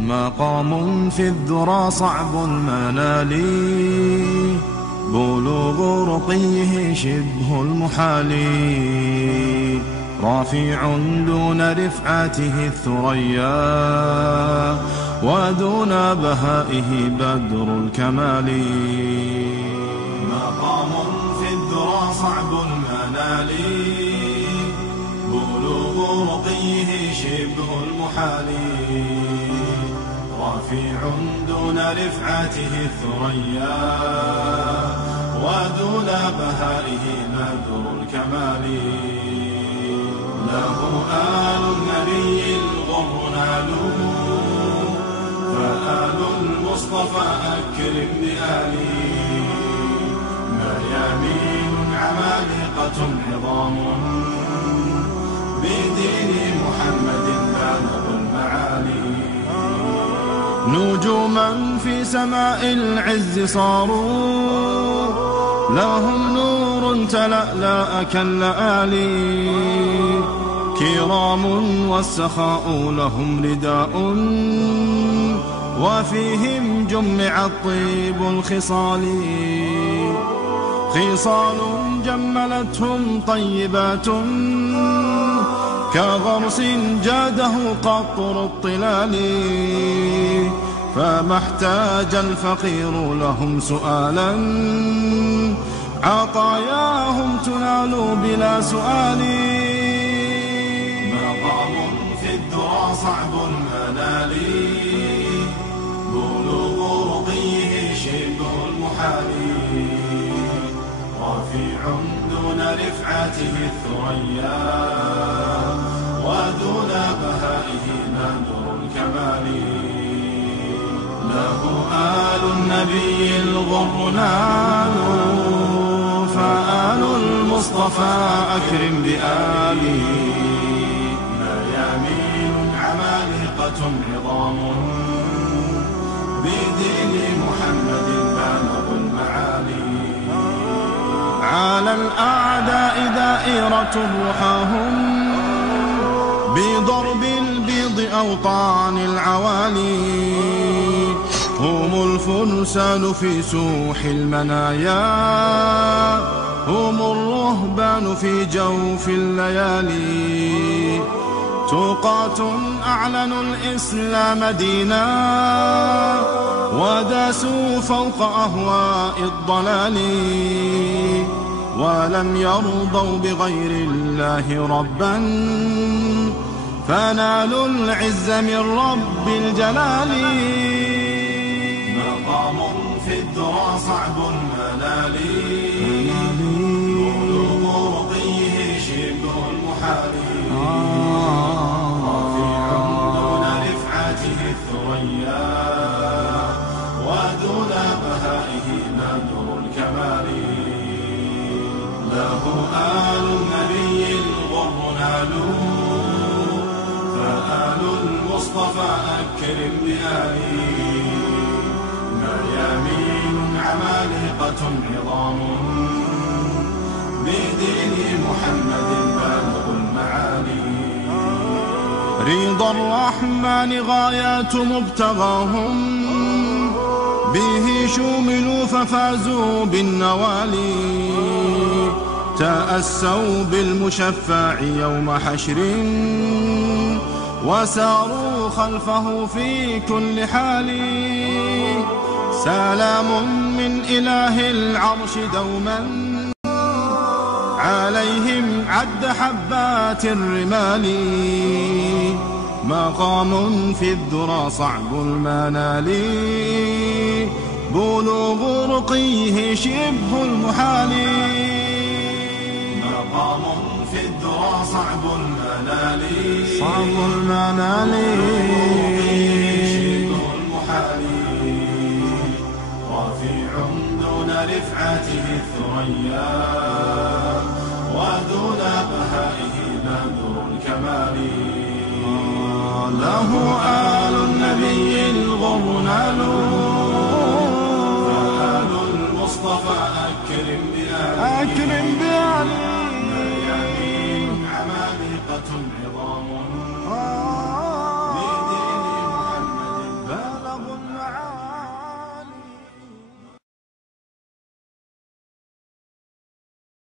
مقام في الذرى صعب المنال، بلوغ رقيه شبه المحال، رافع دون رفعته الثريا، ودون بهائه بدر الكمال. مقام في الذرى صعب المنال، بلوغ رقيه شبه المحال، رافع دون رفعته الثريا، ودون بهائه بدر الكمال. له آل النبي الغر نالوا، فآل المصطفى أكرم بآله، ميامين عمالقة عظام، بدين محمد بالغ المعالي. نجوما في سماء العز صاروا، لهم نور تلألأ كاللآلي، كرام والسخاء لهم رداء، وفيهم جمع الطيب الخصال، خصال جملتهم طيبات، كغرس جاده قطر الطلال، فما احتاج الفقير لهم سؤالا، عطاياهم تنال بلا سؤال. مقام في الذرى صعب المنال، بلوغ رقيه شبه المحال، رافع دون رفعته الثريا، ودون بهائه بدر الكمال. له آل النبي الغر نالوا، فآل المصطفى أكرم بآله، ميامين عمالقة عظام، بدين محمد بالغ المعالي. على الأعداء دائرة رحاهم، بضرب البيض أوطان العوالي، هم الفرسان في سوح المنايا، هم الرهبان في جوف الليالي، تقاة أعلنوا الإسلام دينا، وداسوا فوق أهواء الضلال، ولم يرضوا بغير الله ربا، فنالوا العز من رب الجلال. مقام في الذرى صعب المنال، بلوغ رقيه شبه المحال، رافع دون رفعته الثريا، ودون بهائه بدر الكمال. له آل النبي الغر نالوا، فآل المصطفى أكرم بآله، ميامين عمالقة عظام، بدين محمد بالغ المعالي. رضا الرحمن غايات مبتغاهم، به شوملوا ففازوا بالنوالي، تأسوا بالمشفع يوم حشر، وساروا خلفه في كل حال. سلام من إله العرش دوما، عليهم عد حبات الرمال، مقام في الذرى صعب المنال، بلوغ رقيه شبه المحال. مقام في الذرى صعب المنال، صعب المنال، شبه المحال، رافع دون رفعته الثريا، ودون بهائه بدر الكمال. له آل النبي الغر نالوا، فآل المصطفى أكرم بآله،